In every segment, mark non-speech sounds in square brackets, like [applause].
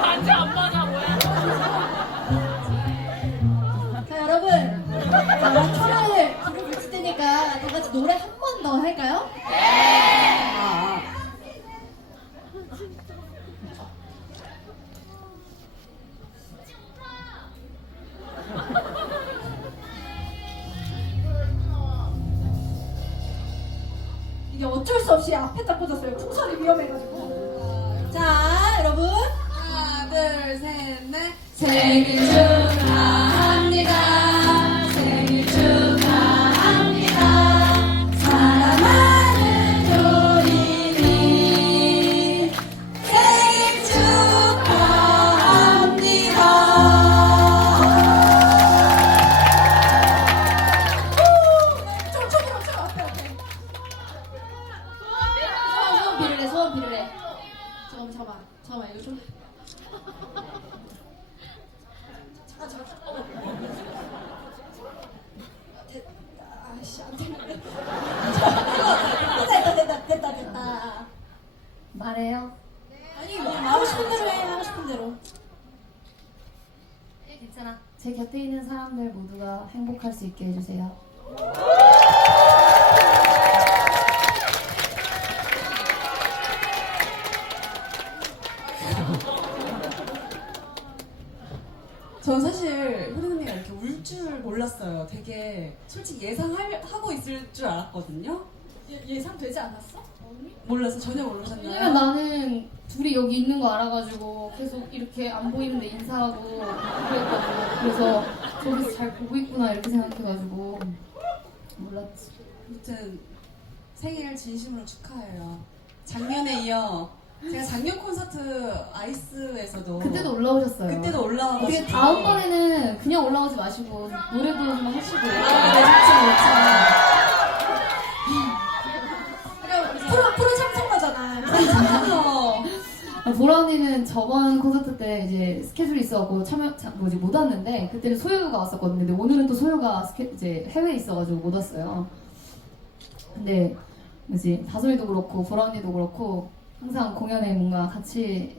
맞아 안 맞아. 어쩔 수 없이 앞에 딱 꽂았어요. 풍선이 위험해가지고. 자, 여러분. 하나, 둘, 셋, 넷. 생일 축하 잠깐 잠깐 어머 됐다 아씨 안 되네 됐다 됐다 됐다 됐다 말해요. 아니 뭐 하고 싶은 대로 해 하고 싶은 대로 괜찮아. 제 곁에 있는 사람들 모두가 행복할 수 있게 해주세요. 전 사실 효린 언니가 이렇게 울 줄 몰랐어요. 되게 솔직히 예상하고 있을 줄 알았거든요. 예, 예상 되지 않았어? 몰라서 전혀 모르셨나요? 왜냐면 나는 둘이 여기 있는 거 알아가지고 계속 이렇게 안 보이는데 인사하고 그랬거든. 그래서 저기서 잘 보고 있구나 이렇게 생각해가지고 몰랐지. 아무튼 생일 진심으로 축하해요. 작년에 이어 제가 작년 콘서트 아이스에서도 그때도 올라오셨어요. 그때도 올라와가지고 되게 다음번에는 그냥 올라오지 마시고 노래도 좀 하시고. 아, 네, 좋죠, 프로 프로 참석하잖아 좋죠. 아, 보라 언니는 저번 콘서트 때 이제 스케줄이 있어갖고 참여 자, 뭐지 못 왔는데 그때는 소유가 왔었거든요. 근데 오늘은 또 소유가 스케, 이제 해외에 있어가지고 못 왔어요. 근데 뭐지 다솔이도 그렇고 보라 언니도 그렇고 항상 공연에 뭔가 같이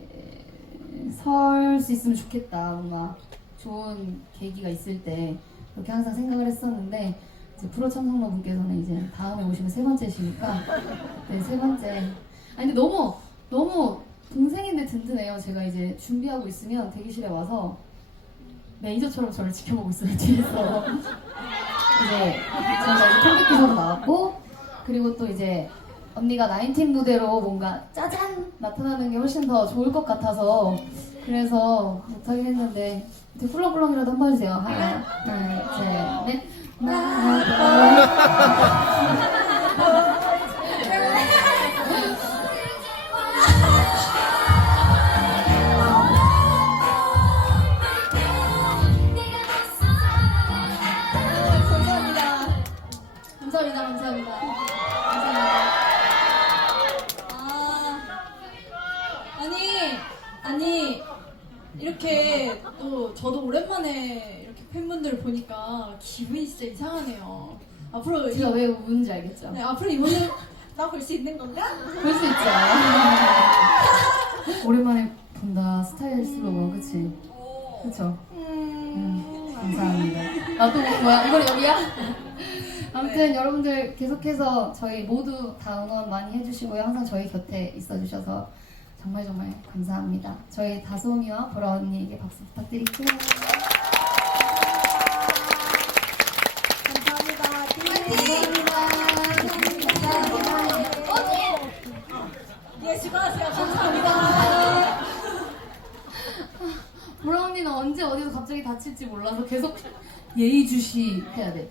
설 수 있으면 좋겠다. 뭔가 좋은 계기가 있을 때 그렇게 항상 생각을 했었는데 이제 프로 참석러 분께서는 이제 다음에 오시면 세 번째시니까 네 세 번째. 아니 근데 너무 너무 동생인데 든든해요. 제가 이제 준비하고 있으면 대기실에 와서 매니저처럼 저를 지켜보고 있어요 뒤에서. 이제 제가 이제 컴퓨터로 나왔고 그리고 또 이제 언니가 나인틴 무대로 뭔가 짜잔 나타나는 게 훨씬 더 좋을 것 같아서 그래서 못하긴 했는데 이제 훌렁훌렁이라도 한 번 해주세요. 하나, 둘, 셋, 넷. 나도 이렇게 또 저도 오랜만에 이렇게 팬분들 보니까 기분이 진짜 이상하네요 앞으로 이, 제가 왜 우는지 알겠죠? 네, 앞으로 이번에 [laughs] 나볼 수 있는 건가? 볼 수 있죠. [laughs] 오랜만에 본다 스타일 슬로건 그치? 그쵸? 음, 감사합니다. 나도 뭐야 이걸 여기야? [laughs] 아무튼 여러분들 계속해서 저희 모두 다 응원 많이 해주시고요. 항상 저희 곁에 있어주셔서 정말 정말 감사합니다. 저희 다솜이와 보라 언니에게 박수 부탁드릴게요. 감사합니다 예 수고하세요 감사합니다 보라 언니는 언제 어디서 갑자기 다칠지 몰라서 계속 예의주시 해야 돼.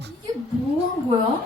이게 뭐 한 거야?